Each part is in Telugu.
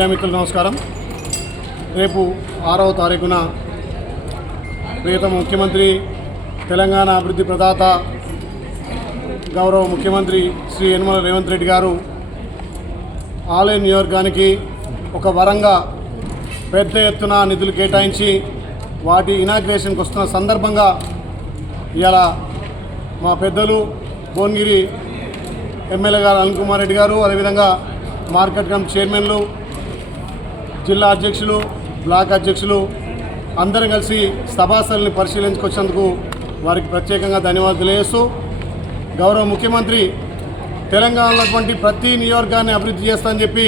మీడియా మిత్రులు నమస్కారం. రేపు ఆరవ తారీఖున ప్రియతమ ముఖ్యమంత్రి తెలంగాణ అభివృద్ధి ప్రదాత గౌరవ ముఖ్యమంత్రి శ్రీ యనమల రేవంత్ రెడ్డి గారు ఆలయ నియోజకానికి ఒక వరంగా పెద్ద ఎత్తున నిధులు కేటాయించి వాటి ఇనాగ్రేషన్కి వస్తున్న సందర్భంగా ఇలా మా పెద్దలు భువనగిరి ఎమ్మెల్యే గారు అనిల్ కుమార్ రెడ్డి గారు అదేవిధంగా మార్కెట్ కమిటీ చైర్మన్లు జిల్లా అధ్యక్షులు బ్లాక్ అధ్యక్షులు అందరం కలిసి సభాస్థలిని పరిశీలించుకొచ్చినందుకు వారికి ప్రత్యేకంగా ధన్యవాదాలు తెలియజేస్తూ గౌరవ ముఖ్యమంత్రి తెలంగాణలోటువంటి ప్రతి నియోజకాన్ని అభివృద్ధి చేస్తానని చెప్పి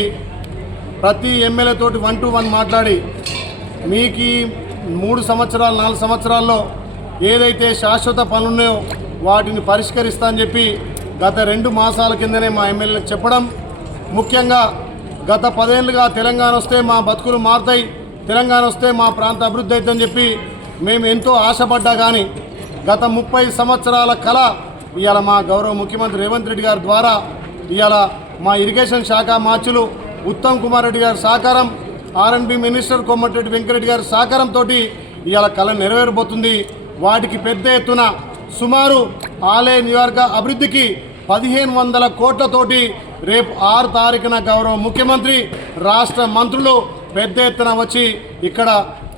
ప్రతి ఎమ్మెల్యే తోటి వన్ టు వన్ మాట్లాడి మీకు ఈ మూడు సంవత్సరాలు నాలుగు సంవత్సరాల్లో ఏదైతే శాశ్వత పనులున్నాయో వాటిని పరిష్కరిస్తా అని చెప్పి గత రెండు మాసాల కిందనే మా ఎమ్మెల్యేలకు చెప్పడం. ముఖ్యంగా గత పదేళ్ళుగా తెలంగాణ వస్తే మా బతుకులు మారుతాయి తెలంగాణ వస్తే మా ప్రాంత అభివృద్ధి అవుతుందని చెప్పి మేము ఎంతో ఆశపడ్డా కానీ గత ముప్పై సంవత్సరాల కళ ఇవాళ మా గౌరవ ముఖ్యమంత్రి రేవంత్ రెడ్డి గారి ద్వారా ఇవాళ మా ఇరిగేషన్ శాఖ మార్చులు ఉత్తమ్ కుమార్ రెడ్డి గారి సహకారం ఆర్ఎన్బి మినిస్టర్ కొమ్మటిరెడ్డి వెంకరెడ్డి గారి సహకారంతో ఇవాళ కళ నెరవేరబోతుంది. వాటికి పెద్ద ఎత్తున సుమారు ఆలయ నియోజక అభివృద్ధికి పదిహేను వందల కోట్లతోటి రేపు ఆరు తారీఖున గౌరవ ముఖ్యమంత్రి రాష్ట్ర మంత్రులు పెద్ద ఎత్తున వచ్చి ఇక్కడ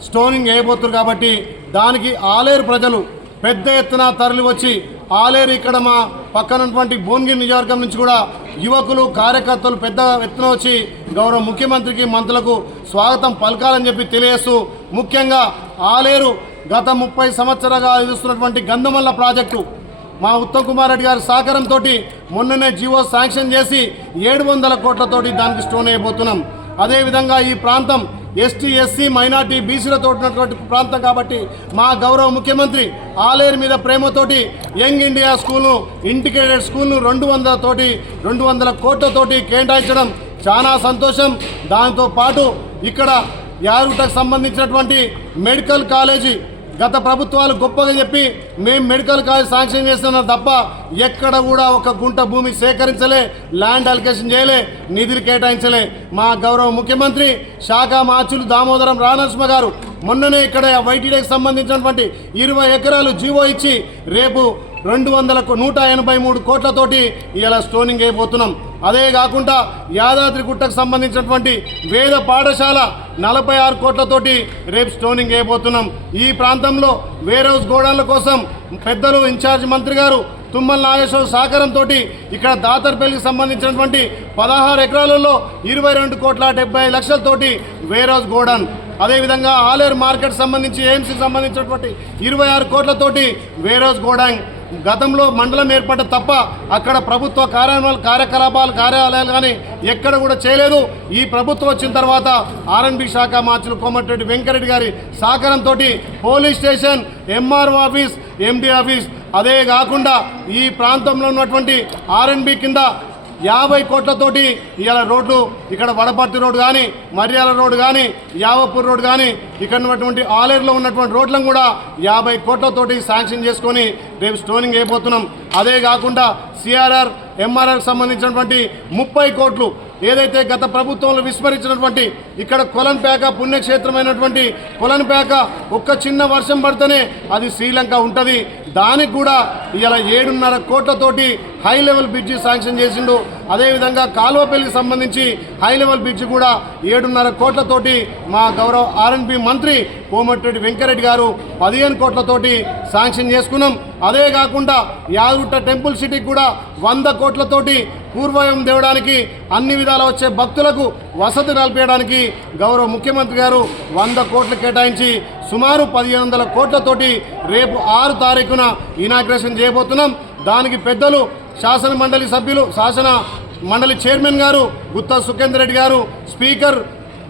స్టోనింగ్ వేయబోతున్నారు కాబట్టి దానికి ఆలేరు ప్రజలు పెద్ద ఎత్తున తరలి వచ్చి ఆలేరు ఇక్కడ మా పక్కనటువంటి భువనగిరి నియోజకవర్గం నుంచి కూడా యువకులు కార్యకర్తలు పెద్ద ఎత్తున వచ్చి గౌరవ ముఖ్యమంత్రికి మంత్రులకు స్వాగతం పలకాలని చెప్పి తెలియజేస్తూ ముఖ్యంగా ఆలేరు గత ముప్పై సంవత్సరాలుగా ఎదుస్తున్నటువంటి గంధమల్ల ప్రాజెక్టు మా ఉత్తమ్ కుమార్ రెడ్డి గారి సహకారంతో మొన్ననే జీవో శాంక్షన్ చేసి ఏడు వందల కోట్లతోటి దానికి స్టోన్ అయిపోతున్నాం. అదేవిధంగా ఈ ప్రాంతం ఎస్టీ ఎస్సీ మైనార్టీ బీసీలతో ఉన్నటువంటి ప్రాంతం కాబట్టి మా గౌరవ ముఖ్యమంత్రి ఆలేరు మీద ప్రేమతోటి యంగ్ ఇండియా స్కూల్ను ఇంటిగ్రేటెడ్ స్కూల్ను రెండు వందల తోటి రెండు వందల కోట్లతోటి కేటాయించడం చాలా సంతోషం. దాంతో పాటు ఇక్కడ యారుటకు సంబంధించినటువంటి మెడికల్ కాలేజీ గత ప్రభుత్వాలు గొప్పగా చెప్పి మేము మెడికల్ కాలేజ్ శాంక్షన్ చేస్తున్నాం తప్ప ఎక్కడ కూడా ఒక గుంట భూమి సేకరించలే ల్యాండ్ అలికేషన్ చేయలే నిధులు కేటాయించలే. మా గౌరవ ముఖ్యమంత్రి శాఖ మాచులు దామోదరం రానరసింహ గారు మొన్ననే ఇక్కడ వైటీడీకి సంబంధించినటువంటి ఇరవై ఎకరాలు జీవో ఇచ్చి రేపు రెండు వందల నూట ఎనభై మూడు కోట్లతోటి ఇలా స్టోనింగ్ అయిపోతున్నాం. అదే కాకుండా యాదాద్రి గుట్టకు సంబంధించినటువంటి వేద పాఠశాల నలభై ఆరు కోట్లతోటి రేపు స్టోనింగ్ అయిపోతున్నాం. ఈ ప్రాంతంలో వేరౌస్ గోడౌన్ల కోసం పెద్దలు ఇన్ఛార్జ్ మంత్రి గారు తుమ్మల నాగేశ్వర సహకారంతో ఇక్కడ దాతర్పల్లికి సంబంధించినటువంటి పదహారు ఎకరాలలో ఇరవై రెండు కోట్ల డెబ్బై లక్షలతోటి వేరౌస్ గోడౌన్. అదేవిధంగా ఆలేరు మార్కెట్ సంబంధించి ఎయిమ్స్కి సంబంధించినటువంటి ఇరవై ఆరు కోట్లతోటి వేర్ గోడాంగ్ గతంలో మండలం ఏర్పడ్డ తప్ప అక్కడ ప్రభుత్వ కార్యాలయాలు కార్యకలాపాలు కార్యాలయాలు కానీ ఎక్కడ కూడా చేయలేదు. ఈ ప్రభుత్వం వచ్చిన తర్వాత ఆర్ఎన్బి శాఖ మార్చులు కోమటిరెడ్డి వెంకరెడ్డి గారి సహకారంతో police station MRO office MD office అదే కాకుండా ఈ ప్రాంతంలో ఉన్నటువంటి ఆర్ఎన్బి కింద యాభై కోట్లతోటి ఇవాళ రోడ్లు ఇక్కడ వడపర్తి రోడ్డు కానీ మర్యాల రోడ్డు కానీ యావపూర్ రోడ్డు కానీ ఇక్కడ ఉన్నటువంటి ఆలేరులో ఉన్నటువంటి రోడ్లను కూడా యాభై కోట్లతోటి శాంక్షన్ చేసుకొని రేపు స్టోనింగ్ అయిపోతున్నాం. అదే కాకుండా సిఆర్ఆర్ ఎంఆర్ఆర్ సంబంధించినటువంటి ముప్పై కోట్లు ఏదైతే గత ప్రభుత్వంలో విస్మరించినటువంటి ఇక్కడ కొలన్పేక పుణ్యక్షేత్రమైనటువంటి కొలన్పేక ఒక్క చిన్న వర్షం పడితేనే అది శ్రీలంక ఉంటుంది. దానికి కూడా ఇలా ఏడున్నర కోట్లతోటి హై లెవెల్ బ్రిడ్జి శాంక్షన్ చేసిండు. అదేవిధంగా కాలువపల్లికి సంబంధించి హై లెవెల్ బ్రిడ్జి కూడా ఏడున్నర కోట్లతోటి మా గౌరవ ఆర్ఎన్బి మంత్రి కోమటిరెడ్డి వెంకరెడ్డి గారు పదిహేను కోట్లతోటి శాంక్షన్ చేసుకున్నాం. అదే కాకుండా యాదగుట్ట టెంపుల్ సిటీకి కూడా వంద కోట్లతోటి పూర్వయం దేవడానికి అన్ని విధాల వచ్చే భక్తులకు వసతి కల్పించడానికి గౌరవ ముఖ్యమంత్రి గారు వంద కోట్లు కేటాయించి సుమారు పదిహేను వందల కోట్లతోటి రేపు ఆరు తారీఖున ఇనాగ్రేషన్ చేయబోతున్నాం. దానికి పెద్దలు శాసన మండలి సభ్యులు శాసన మండలి చైర్మన్ గారు గుత్తా సుఖేందర్ రెడ్డి గారు స్పీకర్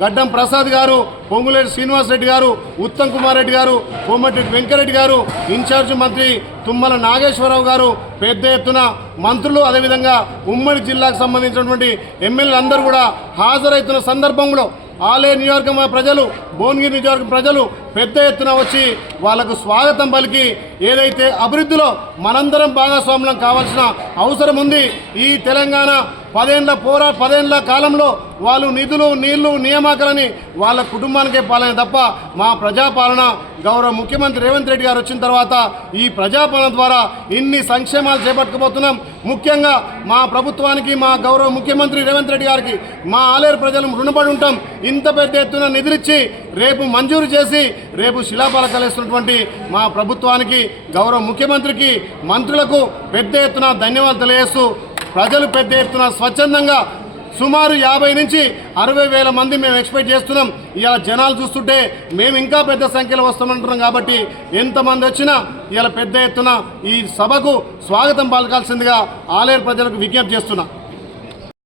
గడ్డం ప్రసాద్ గారు పొంగులేటి శ్రీనివాస్ రెడ్డి గారు ఉత్తమ్ కుమార్ రెడ్డి గారు కోమటిరెడ్డి వెంకరెడ్డి గారు ఇన్ఛార్జ్ మంత్రి తుమ్మల నాగేశ్వరరావు గారు పెద్ద ఎత్తున మంత్రులు అదేవిధంగా ఉమ్మడి జిల్లాకు సంబంధించినటువంటి ఎమ్మెల్యేలందరూ కూడా హాజరవుతున్న సందర్భంలో ఆలయ నియోజకవర్గ ప్రజలు భువనగిరి నియోజకవర్గం ప్రజలు పెద్ద ఎత్తున వచ్చి వాళ్ళకు స్వాగతం పలికి ఏదైతే అభివృద్ధిలో మనందరం భాగస్వామ్యం కావాల్సిన అవసరం ఉంది ఈ తెలంగాణ పదేళ్ళ పోరా పదేళ్ళ కాలంలో వాళ్ళు నిధులు నీళ్ళు నియామకాలని వాళ్ళ కుటుంబానికే పాలన తప్ప మా ప్రజాపాలన గౌరవ ముఖ్యమంత్రి రేవంత్ రెడ్డి గారు వచ్చిన తర్వాత ఈ ప్రజాపాలన ద్వారా ఇన్ని సంక్షేమాలు చేపట్టుకుపోతున్నాం ముఖ్యంగా మా ప్రభుత్వానికి మా గౌరవ ముఖ్యమంత్రి రేవంత్ రెడ్డి గారికి మా ఆలేరు ప్రజలు రుణపడి ఉంటాం. ఇంత పెద్ద ఎత్తున నిధులిచ్చి రేపు మంజూరు చేసి రేపు శిలాపాలకలేస్తున్నటువంటి మా ప్రభుత్వానికి గౌరవ ముఖ్యమంత్రికి మంత్రులకు పెద్ద ఎత్తున ధన్యవాదాలు తెలియజేస్తూ ప్రజలు పెద్ద ఎత్తున స్వచ్ఛందంగా సుమారు యాభై నుంచి అరవై వేల మంది మేము ఎక్స్పెక్ట్ చేస్తున్నాం. ఇలా జనాలు చూస్తుంటే మేము ఇంకా పెద్ద సంఖ్యలో వస్తామంటున్నాం కాబట్టి ఎంతమంది వచ్చినా ఇలా పెద్ద ఎత్తున ఈ సభకు స్వాగతం పలకాల్సిందిగా ఆలయ ప్రజలకు విజ్ఞప్తి చేస్తున్నా.